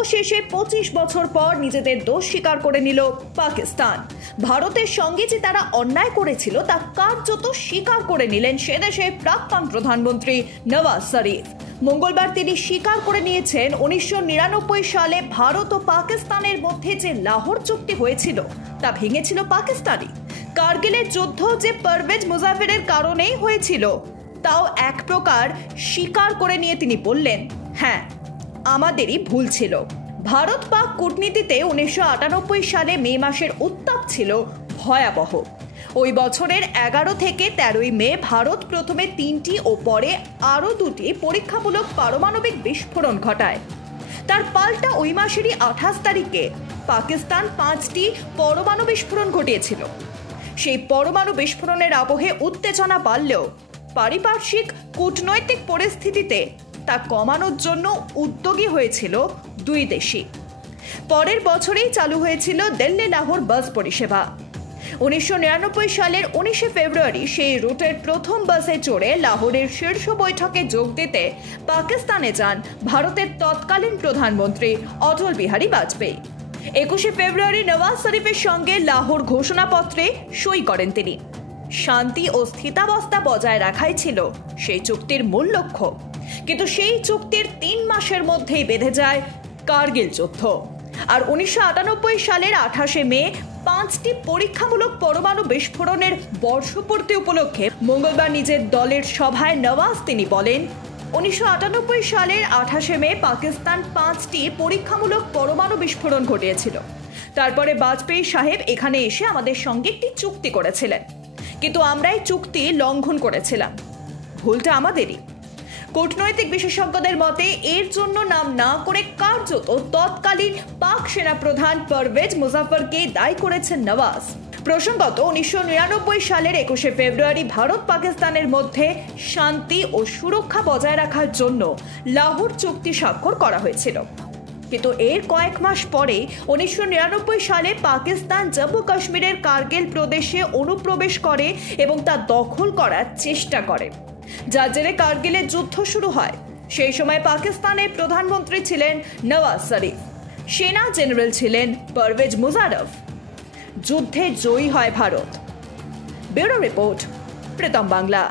অবশেষে 25 বছর পর নিজেদের দোষ স্বীকার করে নিল পাকিস্তান। ভারতের সঙ্গে যে তারা অন্যায় করেছিল তা কার্যত স্বীকার করে নিলেন সে দেশের প্রাক্তন প্রধানমন্ত্রী নওয়াজ শরীফ। মঙ্গলবার তিনি স্বীকার করে নিয়েছেন 1999 সালে ভারত ও পাকিস্তানের মধ্যে যে লাহোর চুক্তি হয়েছিল তা ভেঙেছিল পাকিস্তানি। কার্গিলের যুদ্ধ যে পারভেজ মুজাফফরের কারণেই হয়েছিল তাও এক প্রকার স্বীকার করে নিয়ে তিনি বললেন, হ্যাঁ, আমাদেরই ভুল ছিল। ভারত পাক কূটনীতিতে 1998 সালে মে মাসের উত্তাপ ছিল ভয়াবহ। ওই বছরের 11 থেকে 13 মে ভারত প্রথমে 3টি ও পরে আরও 2টি পরীক্ষামূলক পারমাণবিক বিস্ফোরণ ঘটায়। তার পাল্টা ওই মাসেরই 28 তারিখে পাকিস্তান 5টি পরমাণু বিস্ফোরণ ঘটিয়েছিল। সেই পরমাণু বিস্ফোরণের আবহে উত্তেজনা বাড়লেও পারিপার্শ্বিক কূটনৈতিক পরিস্থিতিতে তা কমানোর জন্য উদ্যোগী হয়েছিল দুই দেশই। পরের বছরেই চালু হয়েছিল দিল্লি লাহোর বাস পরিষেবা। 1999 সালের 19 ফেব্রুয়ারি সেই রুটের প্রথম বাসে চড়ে লাহোরের শীর্ষ বৈঠকে যোগ দিতে পাকিস্তানে যান ভারতের তৎকালীন প্রধানমন্ত্রী অটল বিহারী বাজপেয়ী। 21 ফেব্রুয়ারি নওয়াজ শরীফের সঙ্গে লাহোর ঘোষণাপত্রে সই করেন তিনি। শান্তি ও স্থিতাবস্থা বজায় রাখাই ছিল সেই চুক্তির মূল লক্ষ্য। কিন্তু সেই চুক্তির 3 মাসের মধ্যেই বেঁধে যায় কার্গিল যুদ্ধ। আর 1998 সালের 28 মে 5টি পরীক্ষামূলক পরমাণু বিস্ফোরণের বর্ষপূর্তি উপলক্ষে মঙ্গলবার নিজের দলের সভায় নওয়াজ তিনি বলেন, 1998 সালের 28 মে পাকিস্তান 5টি পরীক্ষামূলক পরমাণু বিস্ফোরণ ঘটিয়েছিল। তারপরে বাজপেয়ী সাহেব এখানে এসে আমাদের সঙ্গে একটি চুক্তি করেছিলেন, কিন্তু আমরা এই চুক্তি লঙ্ঘন করেছিলাম। ভুলটা আমাদেরই। কূটনৈতিক বিশেষজ্ঞদের মতে এর জন্য নাম না করে কার্যত তৎকালীন পাক সেনাপ্রধান পারভেজ মুজাফফরকে দায়ী করেছেন নওয়াজ। প্রসঙ্গত 1999 সালের 21 ফেব্রুয়ারি ভারত পাকিস্তানের মধ্যে শান্তি ও সুরক্ষা বজায় রাখার জন্য লাহোর চুক্তি স্বাক্ষর করা হয়েছিল। কিন্তু এর কয়েক মাস পরে 1999 সালে পাকিস্তান জম্মু কাশ্মীরের কার্গিল প্রদেশে অনুপ্রবেশ করে এবং তা দখল করার চেষ্টা করে, যার জেরে কার্গিলের যুদ্ধ শুরু হয়। সেই সময় পাকিস্তানের প্রধানমন্ত্রী ছিলেন নওয়াজ শরীফ, সেনা জেনারেল ছিলেন পারভেজ মুজারফ। যুদ্ধে জয়ী হয় ভারত। Bureau report, Pritam Bangla.